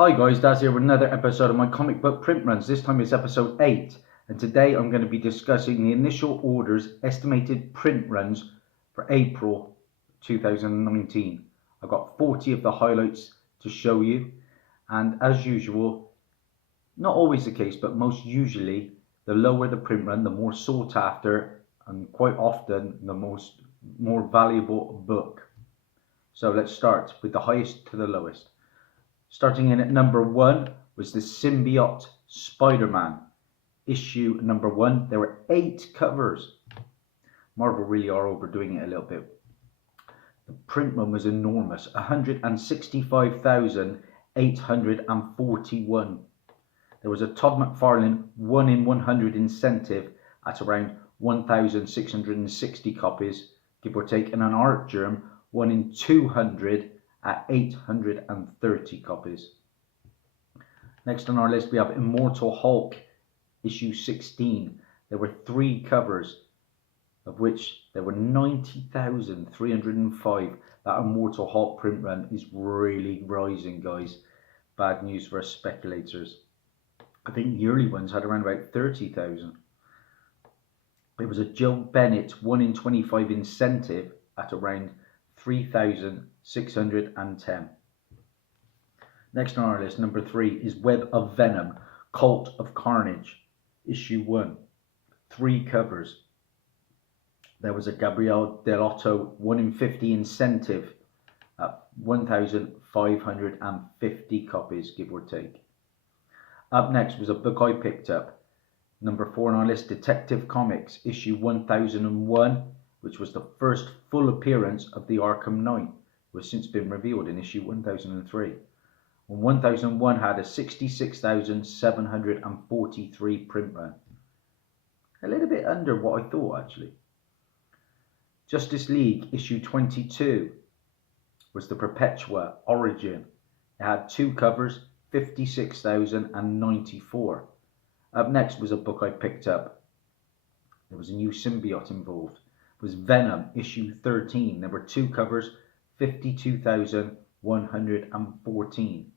Hi guys, Dazzie here with another episode of my comic book print runs. This time it's episode 8, and today I'm going to be discussing the initial orders estimated print runs for April 2019. I've got 40 of the highlights to show you, and as usual, not always the case, but most usually, the lower the print run, the more sought after, and quite often the more valuable book. So let's start with the highest to the lowest. Starting in at number 1 was the Symbiote Spider-Man, issue number 1. There were 8 covers. Marvel really are overdoing it a little bit. The print run was enormous, 165,841. There was a Todd McFarlane 1 in 100 incentive at around 1,660 copies, give or take, and an art germ 1 in 200 at 830 copies. Next on our list we have Immortal Hulk issue 16. There were 3 covers, of which there were 90,305. That Immortal Hulk print run is really rising, guys. Bad news for us speculators. I think the early ones had around about 30,000. It was a Joe Bennett 1 in 25 incentive at around 3,610. Next on our list, number 3, is Web of Venom, Cult of Carnage, issue 1. 3 covers. There was a Gabriel Delotto 1 in 50 incentive at 1,550 copies, give or take. Up next was a book I picked up, number 4 on our list, Detective Comics, issue 1001, which was the first full appearance of the Arkham Knight, who has since been revealed in issue 1003. And 1001 had a 66,743 print run. A little bit under what I thought, actually. Justice League issue 22 was the Perpetua Origin. It had 2 covers, 56,094. Up next was a book I picked up. There was a new symbiote involved. It was Venom issue 13. There were 2 covers, 52,114.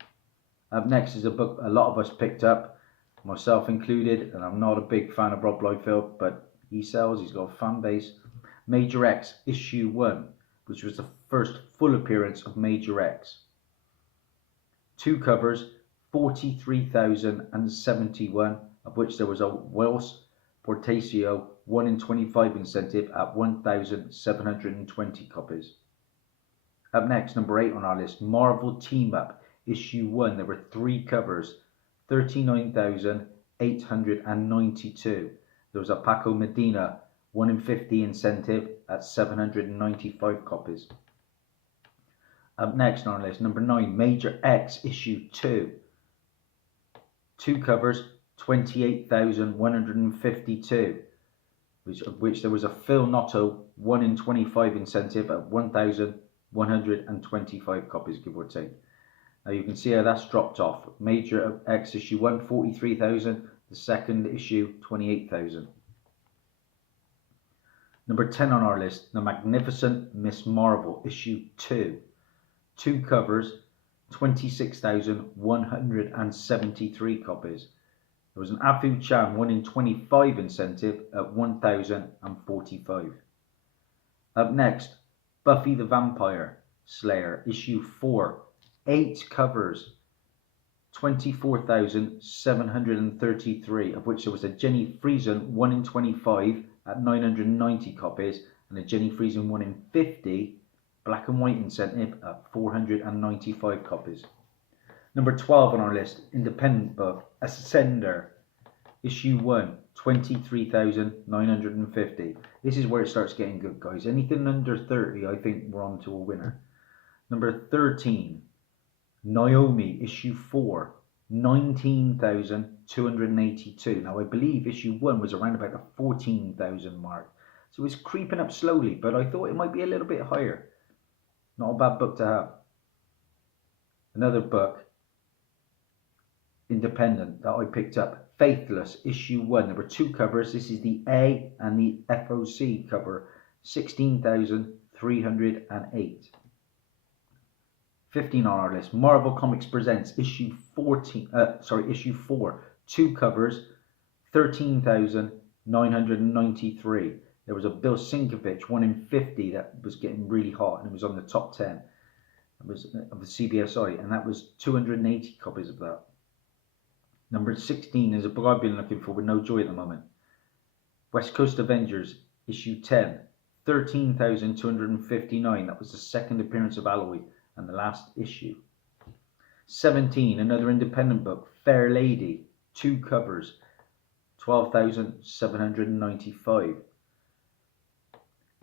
Up next is a book a lot of us picked up, myself included, and I'm not a big fan of Rob Liefeld, but he sells, he's got a fan base. Major X issue 1, which was the first full appearance of Major X. 2 covers, 43,071, of which there was a Wells Portacio 1 in 25 incentive at 1,720 copies. Up next, number 8 on our list, Marvel Team Up issue 1. There were 3 covers, 39,892. There was a Paco Medina 1 in 50 incentive at 795 copies. Up next on our list, number 9, Major X issue 2. 2 covers, 28,152, of which there was a Phil Noto 1 in 25 incentive at 1,125 copies, give or take. Now you can see how that's dropped off. Major X issue 1, 43,000. The second issue, 28,000. Number 10 on our list, The Magnificent Miss Marvel issue 2. 2 covers, 26,173 copies. There was an Afu Chan 1 in 25 incentive at 1,045. Up next, Buffy the Vampire Slayer issue 4. 8 covers, 24,733, of which there was a Jenny Friesen 1 in 25 at 990 copies and a Jenny Friesen 1 in 50 black and white incentive at 495 copies. Number 12 on our list, independent book, Ascender, issue 1, 23,950. This is where it starts getting good, guys. Anything under 30, I think we're on to a winner. Number 13, Naomi, issue 4, 19,282. Now, I believe issue 1 was around about the 14,000 mark. So it's creeping up slowly, but I thought it might be a little bit higher. Not a bad book to have. Another book, independent, that I picked up, Faithless, issue 1. There were 2 covers. This is the A and the FOC cover, 16,308. 15 on our list, Marvel Comics Presents issue 4, 2 covers, 13,993. There was a Bill Sienkiewicz 1 in 50 that was getting really hot, and it was on the top 10. It was of the CBSI, and that was 280 copies of that. Number 16 is a book I've been looking for with no joy at the moment. West Coast Avengers issue 10, 13,259. That was the second appearance of Alloy and the last issue. 17, another independent book, Fair Lady, 2 covers, 12,795.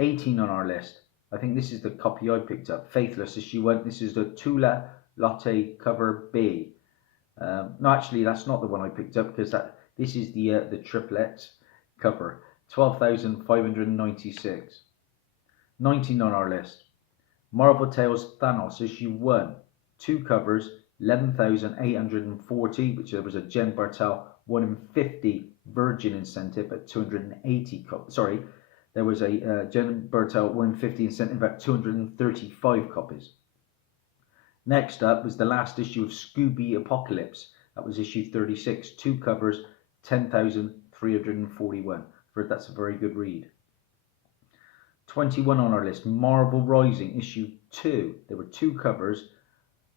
18 on our list, I think this is the copy I picked up, Faithless issue 1. This is the Tula Lotte cover B. No, actually that's not the one I picked up, because this is the triplet cover, 12,596. 19 on our list, Marvel Tales Thanos issue 1, 2 covers, 11,840, which there was a Jen Bartel 1 in 50 Virgin incentive at 280 copies. Sorry, there was a Jen Bartel 1 in 50 incentive at 235 copies. Next up was the last issue of Scooby Apocalypse. That was issue 36, 2 covers, 10,341. That's a very good read. 21 on our list, Marvel Rising issue 2. There were 2 covers,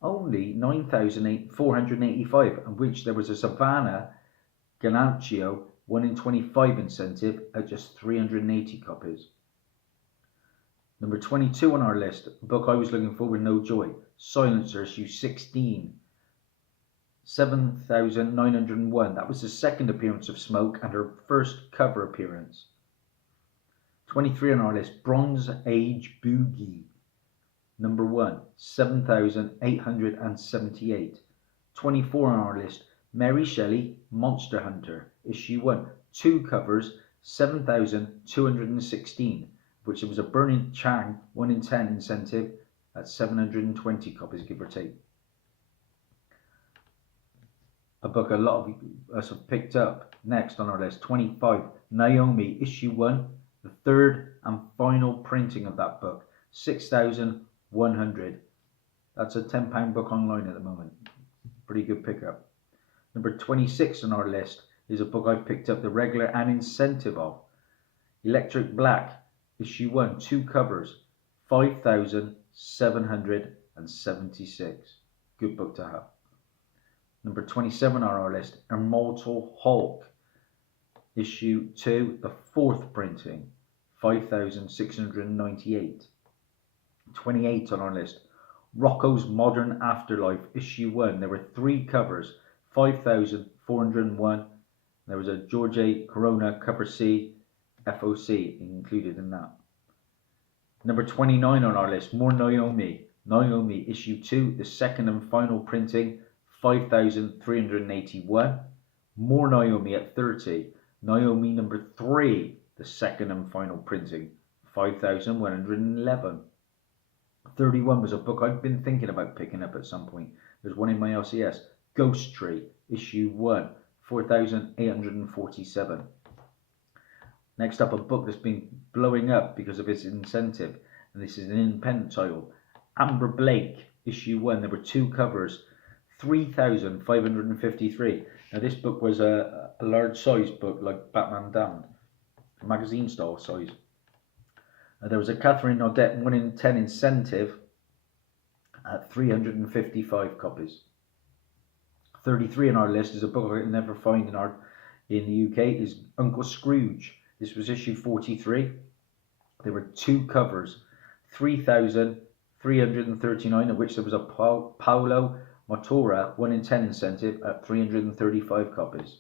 only 9,485, of which there was a Savannah Ganaccio 1 in 25 incentive at just 380 copies. Number 22 on our list, a book I was looking for with no joy, Silencer issue 16, 7,901. That was the second appearance of Smoke and her first cover appearance. 23 on our list, Bronze Age Boogie, number 1, 7,878. 24 on our list, Mary Shelley Monster Hunter, issue 1, 2 covers, 7,216, which there was a Burning Chang 1 in 10 incentive at 720 copies, give or take. A book a lot of us have picked up. Next on our list, 25, Naomi, issue 1, the third and final printing of that book, 6,100. That's a £10 book online at the moment. Pretty good pickup. Number 26 on our list is a book I've picked up the regular and incentive of, Electric Black, issue 1, 2 covers, 5,776. Good book to have. Number 27 on our list, Immortal Hulk, issue 2, the 4th printing, 5,698. 28 on our list, Rocco's Modern Afterlife, issue 1. There were 3 covers, 5,401. There was a George Corona cover C, FOC included in that. Number 29 on our list, more Naomi. Naomi, issue 2, the second and final printing, 5,381. More Naomi at 30. Naomi number 3, the second and final printing, 5,111. 31 was a book I've been thinking about picking up at some point. There's one in my LCS. Ghost Tree, issue 1, 4,847. Next up, a book that's been blowing up because of its incentive, and this is an independent title. Amber Blake, issue 1. There were 2 covers, 3,553. Now this book was a large size book, like Batman Damned, magazine style size. There was a Catherine Odette 1 in 10 incentive at 355 copies. 33 on our list is a book I can never find in the UK, is Uncle Scrooge. This was issue 43. There were 2 covers, 3,339, of which there was a Paolo Motora 1 in 10 incentive at 335 copies.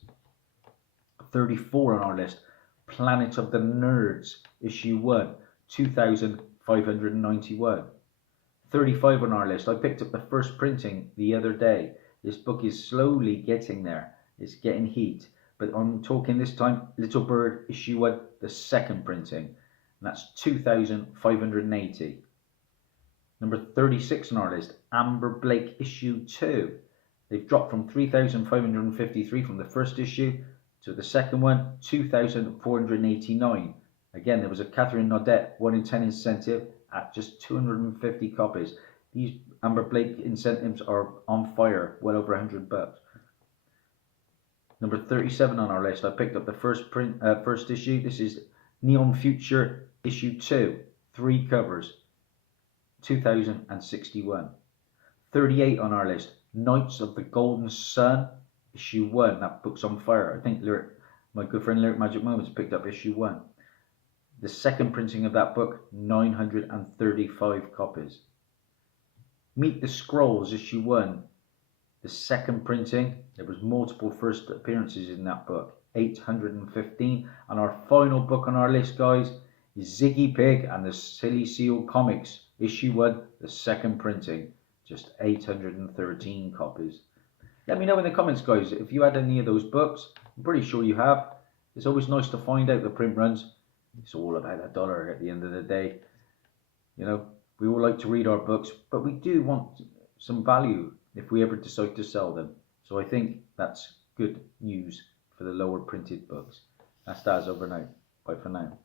34 on our list, Planet of the Nerds, issue 1, 2,591. 35 on our list, I picked up the first printing the other day. This book is slowly getting there. It's getting heat. But I'm talking this time, Little Bird, issue 1, the second printing. And that's 2,580. Number 36 on our list, Amber Blake, issue 2. They've dropped from 3,553 from the first issue to the second one, 2,489. Again, there was a Catherine Odette 1 in 10 incentive at just 250 copies. These Amber Blake incentives are on fire, well over $100. Number 37 on our list, I picked up the first issue. This is Neon Future issue 2, 3 covers, 2061. 38 on our list, Knights of the Golden Sun issue 1. That book's on fire. I think my good friend Lyric Magic Moments picked up issue 1. The second printing of that book, 935 copies. Meet the Scrolls issue 1. The second printing, there was multiple first appearances in that book, 815. And our final book on our list, guys, is Ziggy Pig and the Silly Seal Comics issue 1, the second printing, just 813 copies. Let me know in the comments, guys, if you had any of those books. I'm pretty sure you have. It's always nice to find out the print runs. It's all about a dollar at the end of the day. You know, we all like to read our books, but we do want some value if we ever decide to sell them. So I think that's good news for the lower printed books. That's Daz over now. Bye for now.